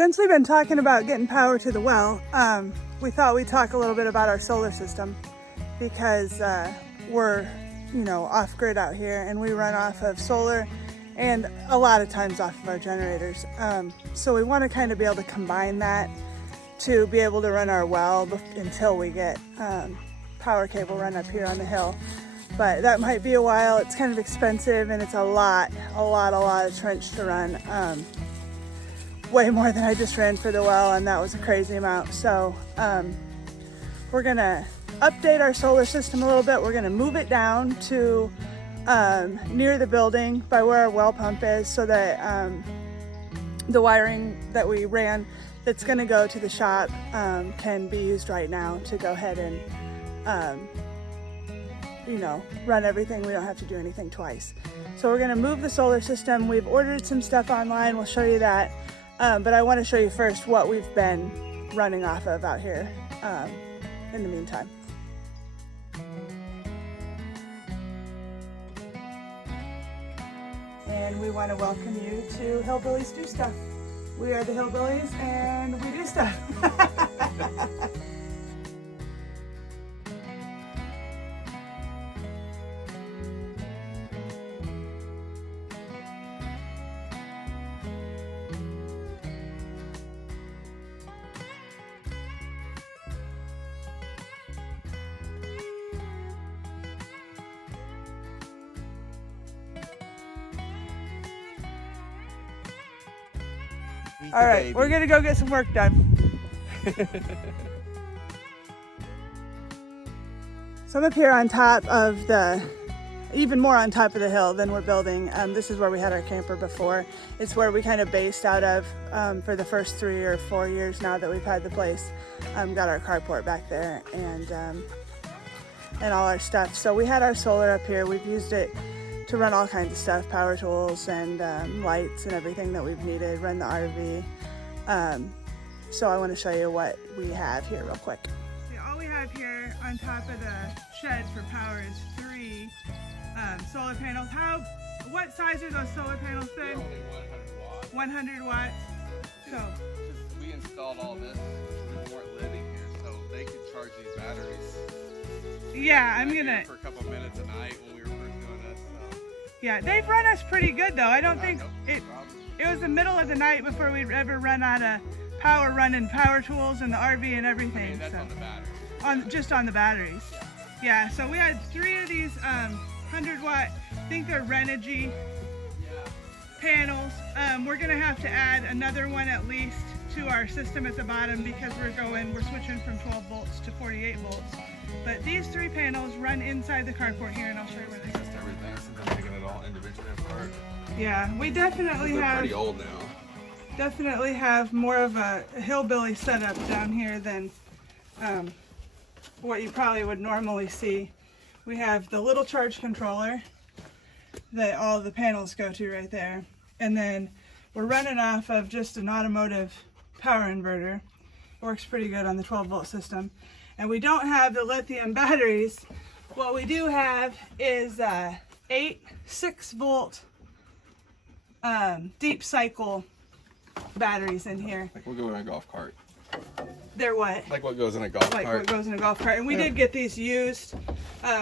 Since we've been talking about getting power to the well, we thought we'd talk a little bit about our solar system because we're, off grid out here and we run off of solar and a lot of times off of our generators. So we want to kind of be able to combine that to be able to run our well until we get power cable run up here on the hill. But that might be a while. It's kind of expensive and it's a lot of trench to run. Way more than I just ran for the well, and that was a crazy amount. So we're gonna update our solar system a little bit. We're gonna move it down to near the building by where our well pump is, so that the wiring that we ran that's gonna go to the shop can be used right now to go ahead and run everything. We don't have to do anything twice. So we're gonna move the solar system. We've ordered some stuff online. We'll show you that. But I want to show you first what we've been running off of out here in the meantime. And we want to welcome you to Hillbillies Do Stuff. We are the Hillbillies and we do stuff. All right, we're gonna go get some work done. So I'm up here on top of even more on top of the hill than we're building. This is where we had our camper before. It's where we kind of based out of for the first 3 or 4 years now that we've had the place. Got our carport back there and all our stuff. So we had our solar up here. We've used it to run all kinds of stuff, power tools and lights and everything that we've needed, run the RV. So I want to show you what we have here real quick. All we have here on top of the shed for power is 3 solar panels. What size are those solar panels then? They're only 100 watts. 100 watts. So we installed all this when we weren't living here, so they could charge these batteries. Yeah, I'm gonna for a couple minutes a night when we were first doing this. So. Yeah, they've run us pretty good though. I don't think it was the middle of the night before we'd ever run out of power running power tools and the RV and everything. I mean, that's so. on the batteries. Just on the batteries. Yeah, so we had 3 of these 100 watt, I think they're Renogy panels. We're gonna have to add another one at least to our system at the bottom because we're switching from 12 volts to 48 volts. But these 3 panels run inside the carport here, and I'll show you where they Just everything, since I'm taking it all individually apart. Yeah, we definitely They're have. pretty old now. Definitely have more of a hillbilly setup down here than what you probably would normally see. We have the little charge controller that all the panels go to right there. And then we're running off of just an automotive power inverter. It works pretty good on the 12 volt system. And we don't have the lithium batteries. What we do have is 8 6-volt deep cycle batteries in here. Like what goes in a golf cart. They're what? Like what goes in a golf Like cart. what goes in a golf cart. And we did get these used.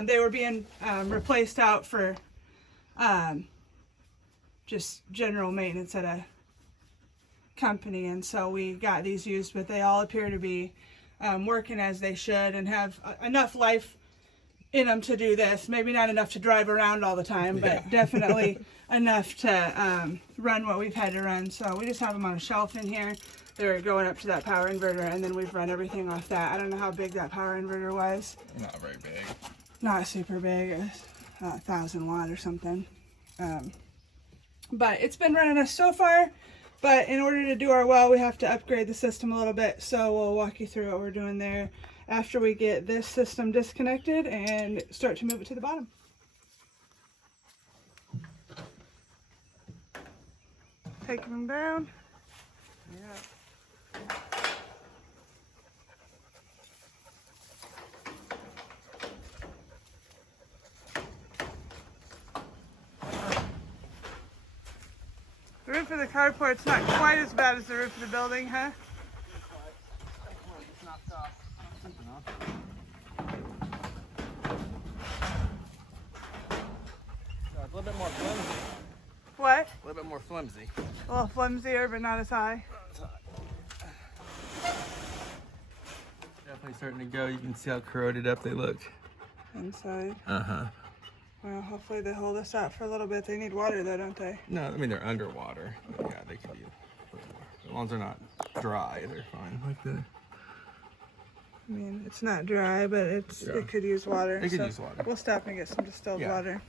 They were being replaced out for just general maintenance at a company. And so we got these used, but they all appear to be working as they should and have enough life in them to do this. Maybe not enough to drive around all the time, but definitely enough to run what we've had to run. So we just have them on a shelf in here. They're going up to that power inverter, and then we've run everything off that. I don't know how big that power inverter was. Not very big. Not super big. It was 1,000 watt or something. But it's been running us so far. But in order to do our well, we have to upgrade the system a little bit. So we'll walk you through what we're doing there after we get this system disconnected and start to move it to the bottom. Taking them down. Yeah. Through. roof of the carport's not quite as bad as the roof of the building, huh? A little bit more flimsy. What? A little bit more flimsy. A little flimsier, but not as high. Definitely starting to go. You can see how corroded up they look. Inside. Uh-huh. Well, hopefully they hold us out for a little bit. They need water though, don't they? No, I mean they're underwater. But yeah, they could be a little more. As long as they're not dry, they're fine. Like the. I mean, it's not dry, but it could use water. It could use water. We'll stop and get some distilled water.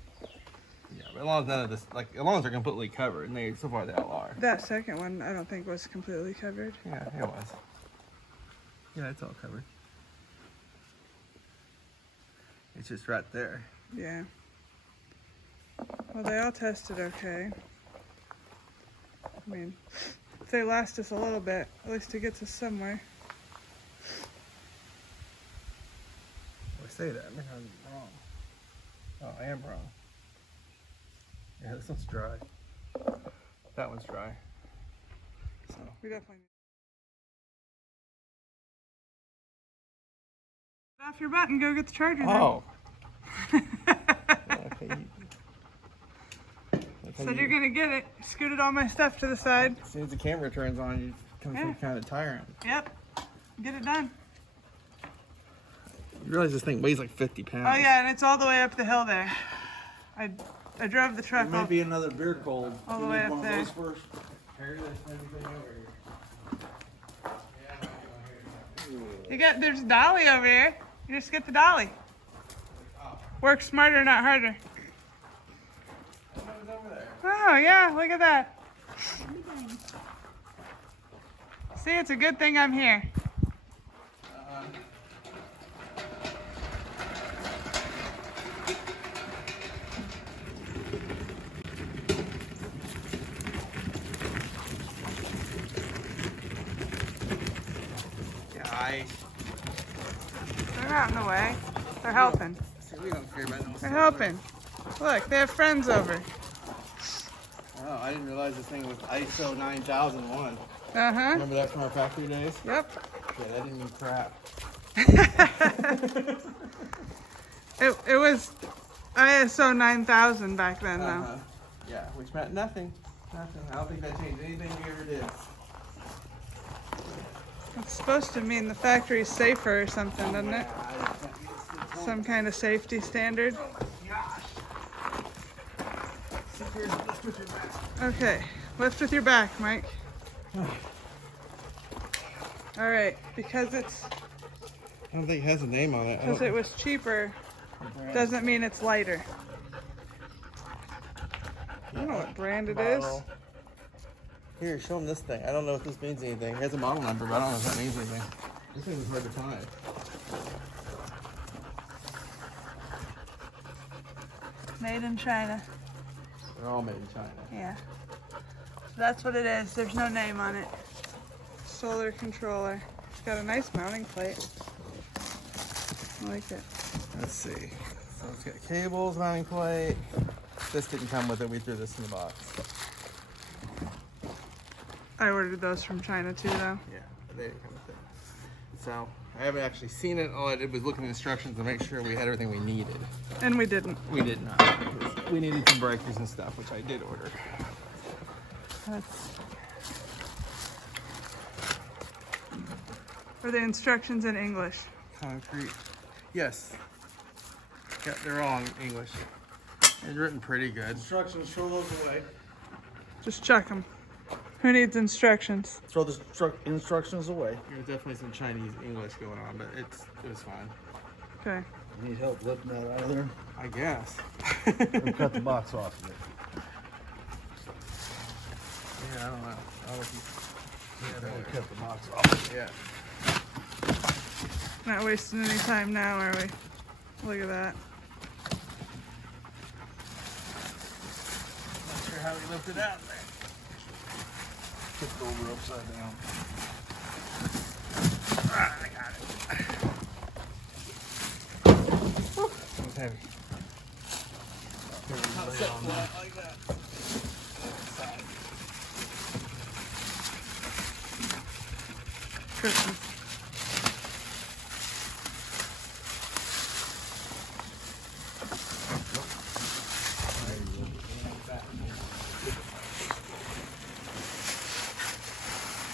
Yeah, but as long as none of this, like, as long as they're completely covered, and they so far they all are. That second one, I don't think was completely covered. Yeah, it was. Yeah, it's all covered. It's just right there. Yeah. Well, they all tested okay. I mean, if they last us a little bit, at least it gets us somewhere. I say that, maybe I'm wrong. Oh, I am wrong. Yeah, this one's dry. That one's dry. So We definitely need. Get off your butt and go get the charger. Oh. Then. Okay. Said you're gonna get it. Scooted all my stuff to the side. As soon as the camera turns on, you come some kind of tyrant. Yep. Get it done. You realize this thing weighs like 50 pounds. Oh yeah, and it's all the way up the hill there. I drove the truck There may be another beer cold. all the You way need up one of there. those first. Carry this everything over here. There's a dolly over here. You just get the dolly. Work smarter, not harder. Someone's over there. Oh yeah, look at that. See, it's a good thing I'm here. They're out in the way. They're helping. See, we don't care about no They're helping. Look, they have friends over. Oh, I didn't realize this thing was ISO 9001. Uh-huh. Remember that from our factory days? Yep. Yeah, that didn't mean crap. It was ISO 9000 back then, though. Yeah, which meant nothing. Nothing. I don't think that changed anything we ever did. It's supposed to mean the factory's safer or something, doesn't it? Some kind of safety standard. Okay, lift with your back, Mike. All right, because I don't think it has a name on it. it was cheaper, doesn't mean it's lighter. I don't know what brand it is. Here, show them this thing. I don't know if this means anything. It has a model number, but I don't know if that means anything. This thing is hard to find. Made in China. They're all made in China. Yeah. So that's what it is. There's no name on it. Solar controller. It's got a nice mounting plate. I like it. Let's see. So it's got cables, mounting plate. This didn't come with it. We threw this in the box. I ordered those from China too, though. Yeah, but they didn't come with it. So I haven't actually seen it. All I did was look at the instructions to make sure we had everything we needed. And we didn't. We did not. Because we needed some breakers and stuff, which I did order. Are the instructions in English? Concrete. Yes. Yeah, they're all in English. It's written pretty good. Instructions, throw those away. Just check them. Who needs instructions? Throw the instructions away. There's definitely some Chinese English going on, but it was fine. Okay. You need help lifting that out of there? I guess. Or cut the box off of it. Yeah, I don't know. I don't know if Yeah, we'll cut the box off. yeah. Not wasting any time now, are we? Look at that. Not sure how we lifted out there. Tip it over upside down. Ah, I got it. It's heavy. Lay it on there. Like that. Christmas.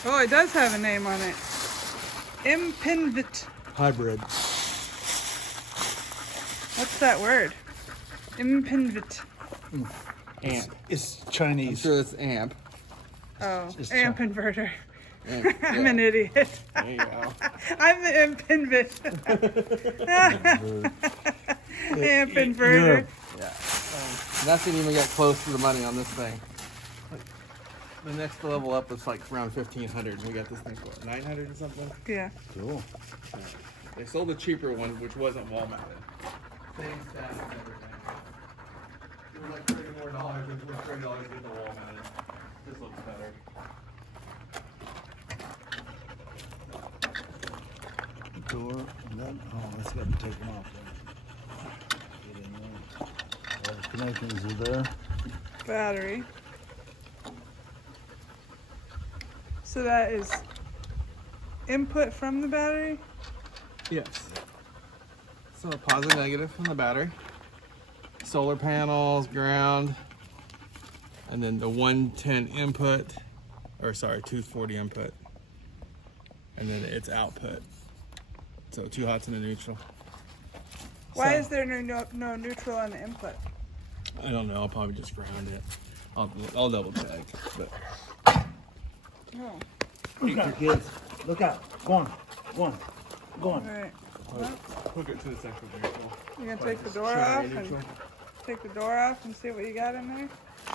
Oh, it does have a name on it. Impinvit. Hybrid. What's that word? Impinvit. Amp. It's I'm Chinese. sure it's amp. Oh, It's amp inverter. Amp, I'm yeah. an idiot. There you go. I'm the impinvit. Amp inverter. Yeah. Nothing even got close to the money on this thing. The next level up is like around 1,500. We got this thing for what, 900 or something. Yeah. Cool. They sold the cheaper one, which wasn't wall mounted. Same status and everything. It was like $30 more. It was $30 to get the wall mounted. This looks better. Door. And then, oh, that's got to take them off. Then. Get in there. All the connections are there. Battery. So that is input from the battery? Yes. So a positive, negative from the battery. Solar panels, ground, and then the 110 input, or sorry, 240 input, and then its output. So 2 hots and a neutral. Why So- is there no neutral on the input? I don't know. I'll probably just ground it. I'll double check. But Oh, Look out, kids. Look out. Go on. Go on. Go all on. right. hook it to the second neutral. You gonna take the door Try off neutral. and take the door off and see what you got in there?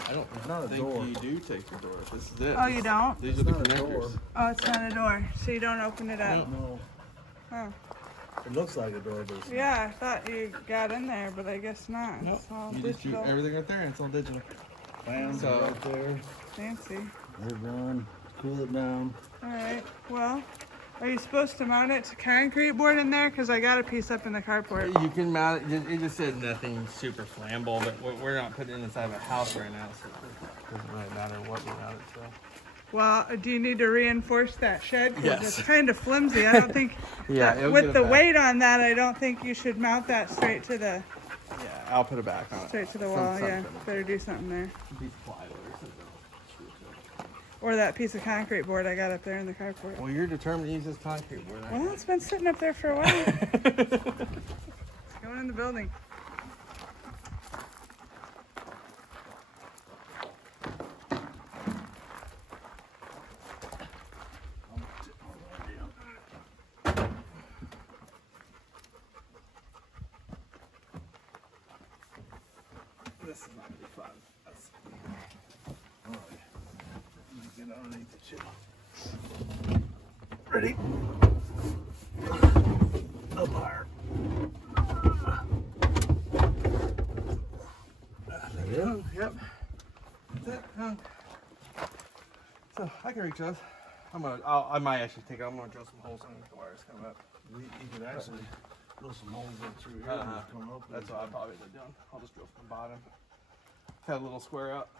I don't It's not a think door. you do take the door. This is it. Oh, you don't? These are the not a door. connectors. Oh, it's not a door, so you don't open it up. No. Oh, It looks like a door, but it's not. yeah, I thought you got in there, but I guess not. Nope. It's all You just do digital. everything right there. It's all digital. Fans So- are right there. Fancy. They're done. Cool it down. All right. Well, are you supposed to mount it to concrete board in there? Because I got a piece up in the carport. You can mount it. It just said nothing super flammable, but we're not putting it inside of a house right now, so it doesn't really matter what we mount it to. Well, do you need to reinforce that shed? 'Cause Yes. it's kind of flimsy. I don't think. Yeah, that- it'll with get it the back. weight on that, I don't think you should mount that straight to the I'll put it back on it. straight to the Some- wall. Yeah, something. better do something there. Piece of plywood or something. Screw it to Or that piece of concrete board I got up there in the carport. it. Well, you're determined to use this concrete board. aren't Well, you? it's been sitting up there for a while. It's going in the building. This is not gonna be fun. All right. Get underneath the chill. Ready? Up higher. Yeah. Yep. That's it. So I can reach those. I might actually take it. I'm gonna drill some holes in the wires coming up. You could actually drill some holes in through here. Uh-huh. and come up That's with- what I'll probably end up doing. I'll just drill from the bottom. Cut a little square up.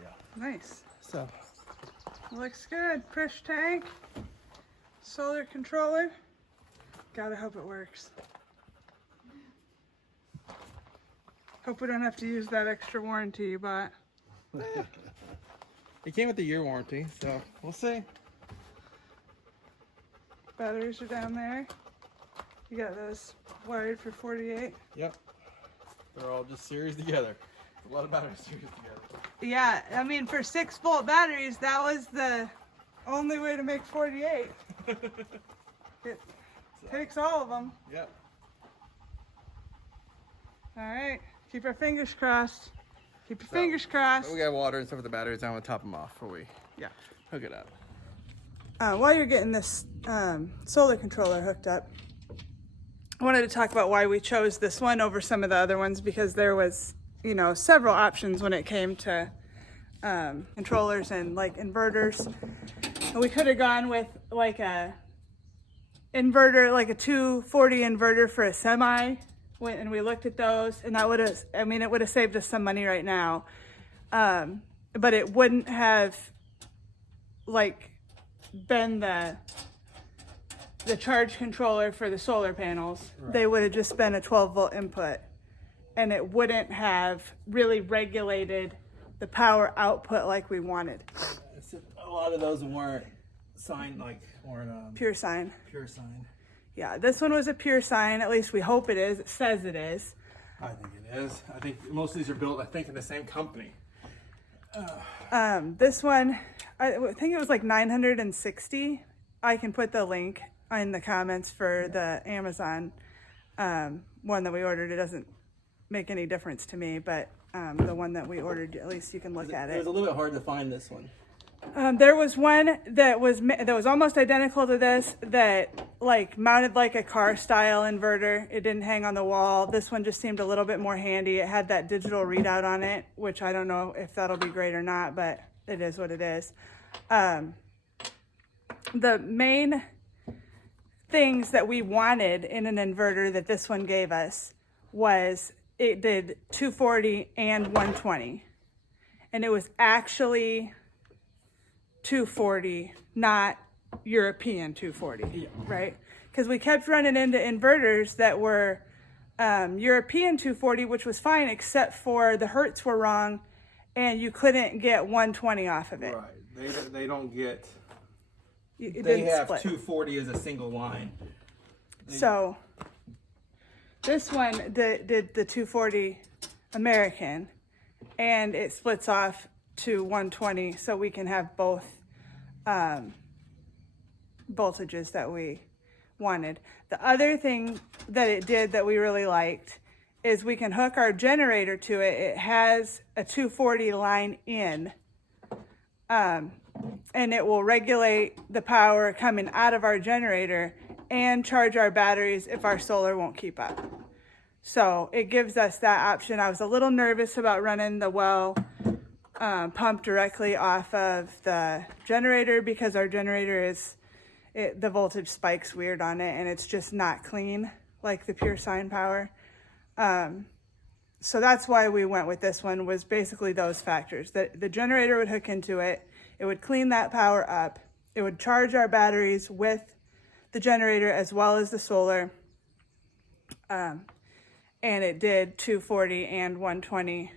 Yeah. Nice. So Looks good. Push tank. Solar controller. Gotta hope it works. Hope we don't have to use that extra warranty you bought. it came with a year warranty, so we'll see. Batteries are down there. You got those wired for 48. Yep. They're all just series together. A lot of batteries series together. Yeah, I mean for 6-volt batteries, that was the only way to make 48. It takes all of them. Yep. All right, keep our fingers crossed. Keep your fingers crossed. We got water and stuff with the batteries. I'm gonna top them off before we Yeah. hook it up. While you're getting this solar controller hooked up, I wanted to talk about why we chose this one over some of the other ones, because there was, you know, several options when it came to controllers and like inverters. And we could have gone with like a inverter, like a 240 inverter for a semi. Went and we looked at those, and that would have, I mean, it would have saved us some money right now. But it wouldn't have like been the the charge controller for the solar panels, Right. they would have just been a 12-volt input, and it wouldn't have really regulated the power output like we wanted. A lot of those weren't signed, weren't Pure sine. pure sign. Yeah, this one was a pure sine. At least we hope it is. It says it is. I think it is. I think most of these are built, I think, in the same company. This one, I think it was like 960. I can put the link in the comments for the Amazon one that we ordered. It doesn't make any difference to me, but the one that we ordered, at least you can look at It was it. a little bit hard to find this one. There was one that was almost identical to this, that like mounted like a car style inverter. It didn't hang on the wall. This one just seemed a little bit more handy. It had that digital readout on it, which I don't know if that'll be great or not, but it is what it is. The main things that we wanted in an inverter that this one gave us was it did 240 and 120, and it was actually 240, not European 240, right? Because we kept running into inverters that were European 240, which was fine, except for the hertz were wrong, and you couldn't get 120 off of it. Right. They don't get. It They didn't have split. 240 as a single line. So this one did the 240 American, and it splits off to 120, so we can have both voltages that we wanted. The other thing that it did that we really liked is we can hook our generator to it. It has a 240 line in, and it will regulate the power coming out of our generator and charge our batteries if our solar won't keep up. So it gives us that option. I was a little nervous about running the well pump directly off of the generator, because our generator the voltage spikes weird on it, and it's just not clean like the pure sine power. So that's why we went with this one, was basically those factors. That the generator would hook into it, it would clean that power up, it would charge our batteries with the generator as well as the solar, and it did 240 and 120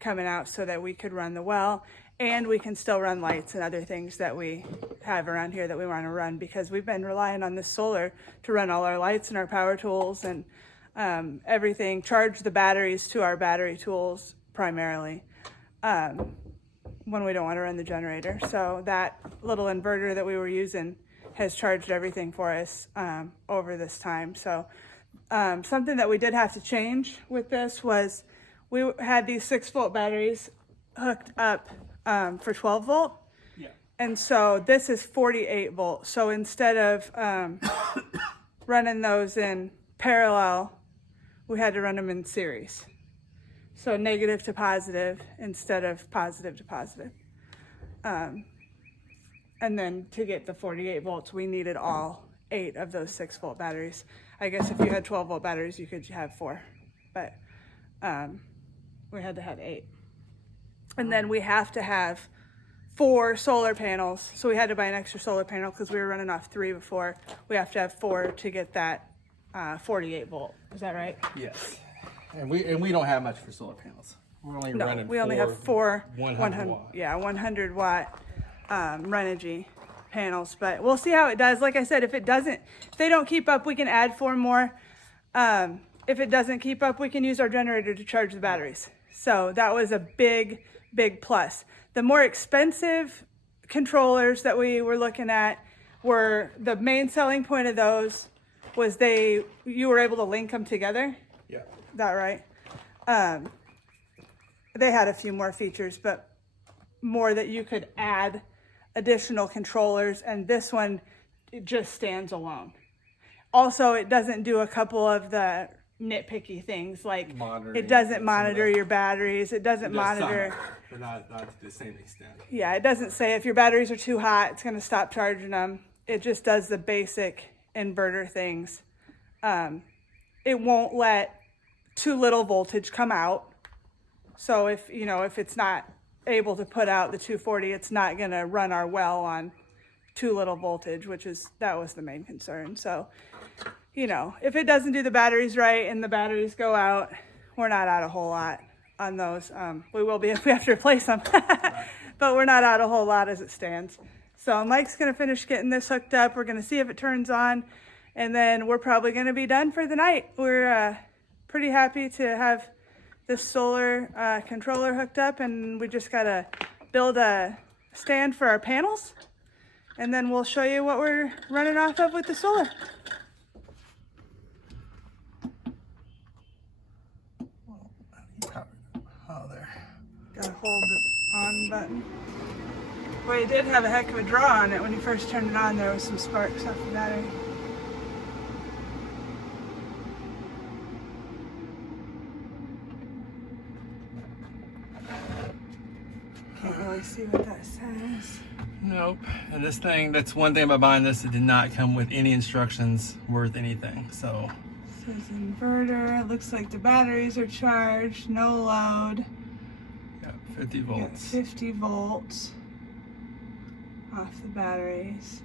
coming out so that we could run the well, and we can still run lights and other things that we have around here that we want to run, because we've been relying on this solar to run all our lights and our power tools and everything, charge the batteries to our battery tools primarily when we don't want to run the generator. So that little inverter that we were using has charged everything for us over this time. So something that we did have to change with this was we had these 6-volt batteries hooked up for 12 volt. Yeah. And so this is 48 volt. So instead of running those in parallel, we had to run them in series. So negative to positive instead of positive to positive. And then to get the 48 volts, we needed all 8 of those 6-volt batteries. I guess if you had 12-volt batteries, you could have 4, but we had to have 8. And then we have to have 4 solar panels. So we had to buy an extra solar panel because we were running off 3 before. We have to have 4 to get that 48 volt. Is that right? Yes. And we don't have much for solar panels. We're only running. We only have 4 100 watt. Yeah, 100 watt Renogy panels. But we'll see how it does. Like I said, if they don't keep up, we can add 4 more. If it doesn't keep up, we can use our generator to charge the batteries. So that was a big plus. The more expensive controllers that we were looking at were, the main selling point of those was you were able to link them together. Yeah. Is that right? They had a few more features, but more that you could add additional controllers, and this one, it just stands alone. Also, it doesn't do a couple of the nitpicky things, like Monitoring it doesn't some monitor of the- your batteries, it doesn't monitor, but not to the same extent. yeah, it doesn't say if your batteries are too hot, it's going to stop charging them. It just does the basic inverter things. It won't let too little voltage come out. So if it's not able to put out the 240, it's not going to run our well on too little voltage, that was the main concern. So, you know, if it doesn't do the batteries right and the batteries go out, we're not out a whole lot on those. We will be if we have to replace them, but we're not out a whole lot as it stands. So Mike's gonna finish getting this hooked up. We're gonna see if it turns on, and then we're probably gonna be done for the night. We're pretty happy to have this solar controller hooked up, and we just gotta build a stand for our panels, and then we'll show you what we're running off of with the solar. Oh, there. Gotta hold the on button. Well, it did have a heck of a draw on it when you first turned it on. There was some sparks off the battery. Can't really see what that says. Nope. And this thing, that's one thing about buying this, it did not come with any instructions worth anything. So It says inverter. It looks like the batteries are charged. No load. yeah, 50 We got volts. 50 volts off the batteries.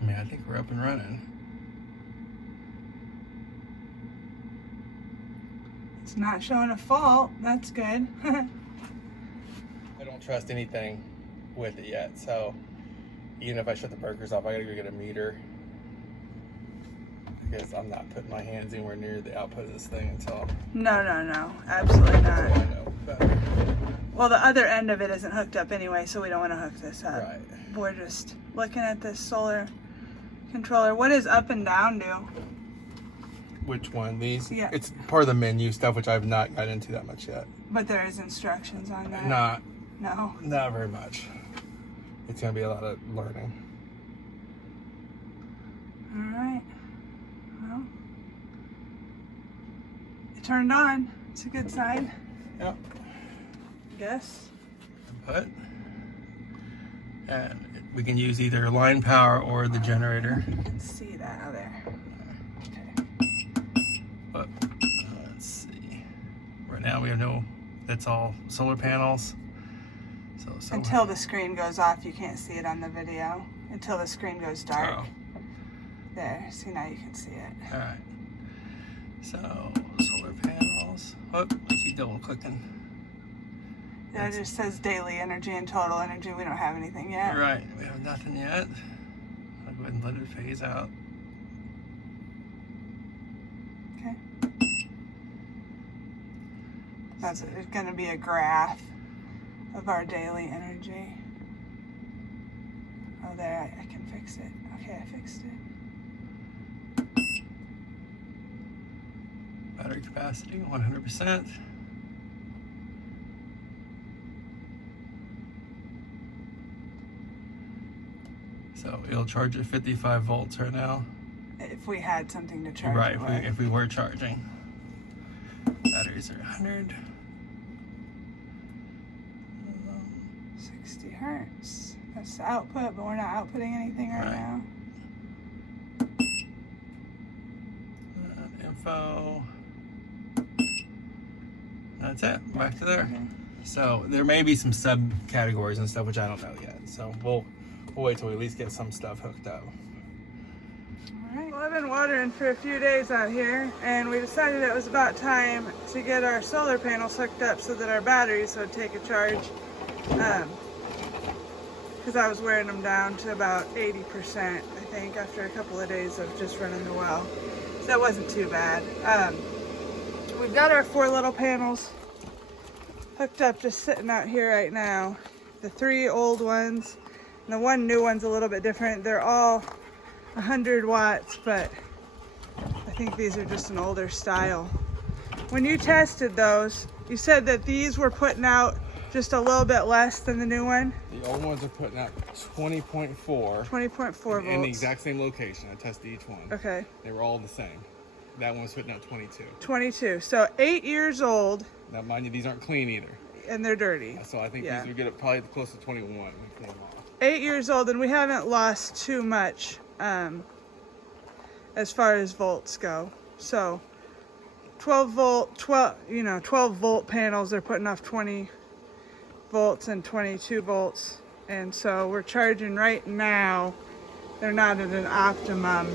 I mean, I think we're up and running. It's not showing a fault. That's good. I don't trust anything with it yet, so even if I shut the breakers off, I gotta go get a meter, because I'm not putting my hands anywhere near the output of this thing until No, absolutely I not. know better. Well, the other end of it isn't hooked up anyway, so we don't want to hook this up. Right. We're just looking at this solar controller. What does up and down do? Which one? These? Yeah. It's part of the menu stuff, which I've not got into that much yet. But there is instructions on that. Not No. very much. It's gonna be a lot of learning. All right. Well, it turned on. It's a good sign, Yep. I guess. Input. And we can use either line power or the generator. You can see that out there. Okay. But let's see. Right now we have that's all solar panels. So Until the screen goes off, you can't see it on the video. Until the screen goes dark. Oh, There, see, now you can see it. all right. So solar panels. Oh, I keep double clicking. Yeah, it just says daily energy and total energy. We don't have anything yet. Right, we have nothing yet. I'll go ahead and let it phase out. Okay. That's it. It's going to be a graph of our daily energy. Oh, there, I can fix it. Okay, I fixed it. Battery capacity, 100%. So it'll charge at 55 volts right now. If we had something to charge Right, it with. if we were charging. Batteries are 100. 60 hertz. That's the output, but we're not outputting anything right Right. now. Info. That's it. Back to there. Okay. So there may be some subcategories and stuff which I don't know yet. So we'll wait till we at least get some stuff hooked up. All right. Well, I've been watering for a few days out here, and we decided it was about time to get our solar panels hooked up so that our batteries would take a charge. Because I was wearing them down to about 80%, I think, after a couple of days of just running the well. So that wasn't too bad. We've got our 4 little panels hooked up, just sitting out here right now. The 3 old ones, and the 1 new one's a little bit different. They're all 100 watts, but I think these are just an older style. When you tested those, you said that these were putting out just a little bit less than the new one. The old ones are putting out 20.4. 20.4 volts. In the exact same location. I tested each one. Okay. They were all the same. That one was putting out 22. 22. So 8 years old, Now, mind you, these aren't clean either. and they're dirty. So I think Yeah. these would get up probably close to 21 when they came off. 8 years old, and we haven't lost too much as far as volts go. So 12 volt panels. They're putting off 20 volts and 22 volts. And so we're charging right now. They're not at an optimum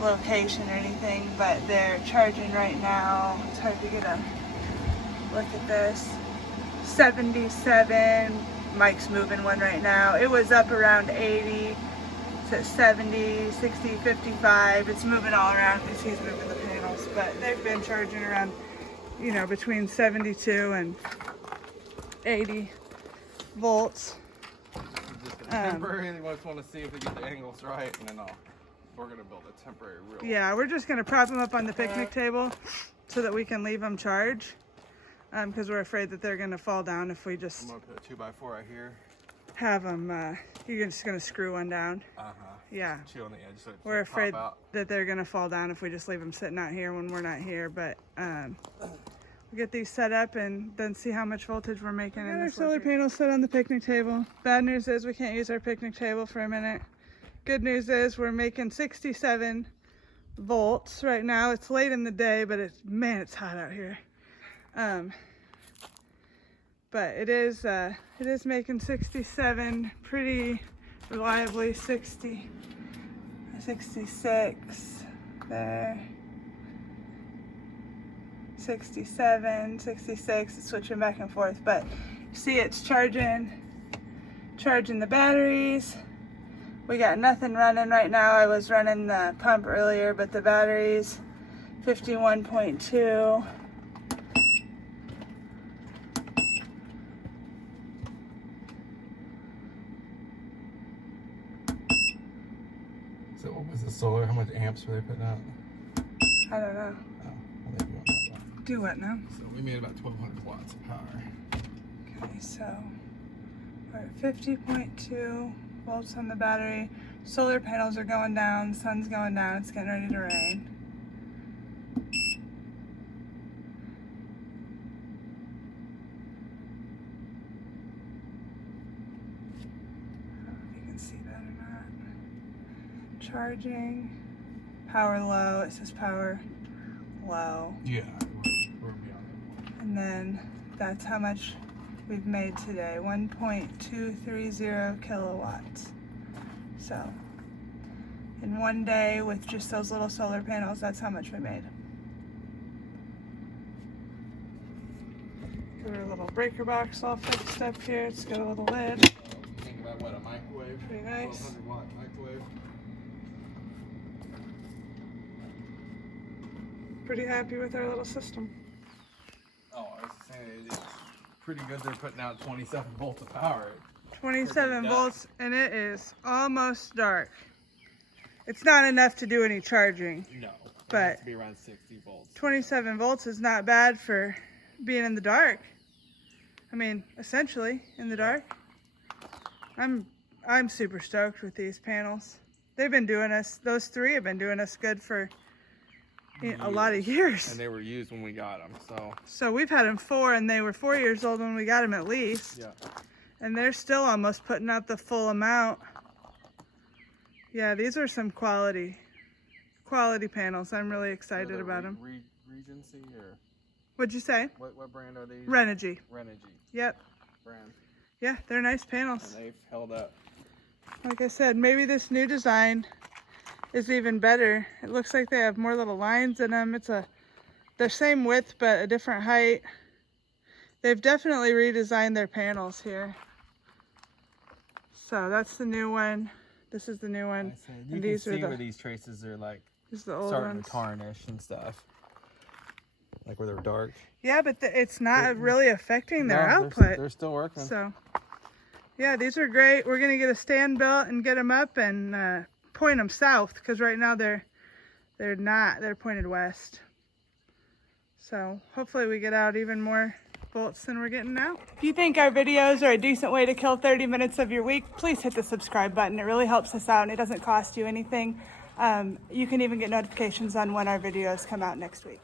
location or anything, but they're charging right now. It's hard to get a look at this. 77. Mike's moving one right now. It was up around 80. It's at 70, 60, 55. It's moving all around because he's moving the panels, but they've been charging around, you know, between 72 and 80 volts. Temporarily, just want to see if they get the angles right, and then we're gonna build a temporary reel. Yeah, we're just gonna prop them up on the picnic table so that we can leave them charge, because we're afraid that they're gonna fall down if we just. I'm gonna put a 2x4 right here. Have them. You're just gonna screw one down. Yeah. Chill on the edge. So We're afraid that they're gonna fall down if we just leave them sitting out here when we're not here, but. We'll get these set up and then see how much voltage we're making. We got our solar panels set on the picnic table. Bad news is we can't use our picnic table for a minute. Good news is we're making 67 volts right now. It's late in the day, but it's hot out here. But it is making 67 pretty reliably. 60, 66 there. 67, 66, it's switching back and forth, but see it's charging the batteries. We got nothing running right now. I was running the pump earlier, but the batteries 51.2. So what was the solar? How much amps were they putting out? I don't know. Do what now? So we made about 1,200 watts of power. Okay, so we're at 50.2 volts on the battery. Solar panels are going down, sun's going down, it's getting ready to rain. I don't know if you can see that or not. Charging. Power low, it says power low. Yeah. We're beyond that. And then that's how much we've made today, 1.230 kilowatts. So in one day with just those little solar panels, that's how much we made. Got our little breaker box all fixed up here. It's got a little lid. Think about what, a microwave? Pretty nice. 1,200 watt microwave. Pretty happy with our little system. Oh, I was saying it's pretty good. They're putting out 27 volts of power. 27 volts, and it is almost dark. It's not enough to do any charging. No, but it has to be around 60 volts. 27 volts is not bad for being in the dark. I mean, essentially in the dark. I'm super stoked with these panels. They've been doing us, those three have been doing us good for a lot of years. And they were used when we got them, so we've had them 4, and they were 4 years old when we got them at least. Yeah. And they're still almost putting out the full amount. Yeah, these are some quality panels. I'm really excited about them. Regency or What'd you say? what brand are these? Renogy. Renogy Yep. brand. Yeah, they're nice panels. And they've held up. Like I said, maybe this new design is even better. It looks like they have more little lines in them. It's the same width, but a different height. They've definitely redesigned their panels here. So that's the new one. This is the new one. You and can these see are where these traces are like these are the old starting ones. to tarnish and stuff. Like where they're dark. Yeah, but it's not really affecting their No, output. They're still working. So, yeah, these are great. We're gonna get a stand built and get them up and point them south, because right now they're not. They're pointed west. So hopefully we get out even more volts than we're getting now. If you think our videos are a decent way to kill 30 minutes of your week, please hit the subscribe button. It really helps us out and it doesn't cost you anything. You can even get notifications on when our videos come out next week.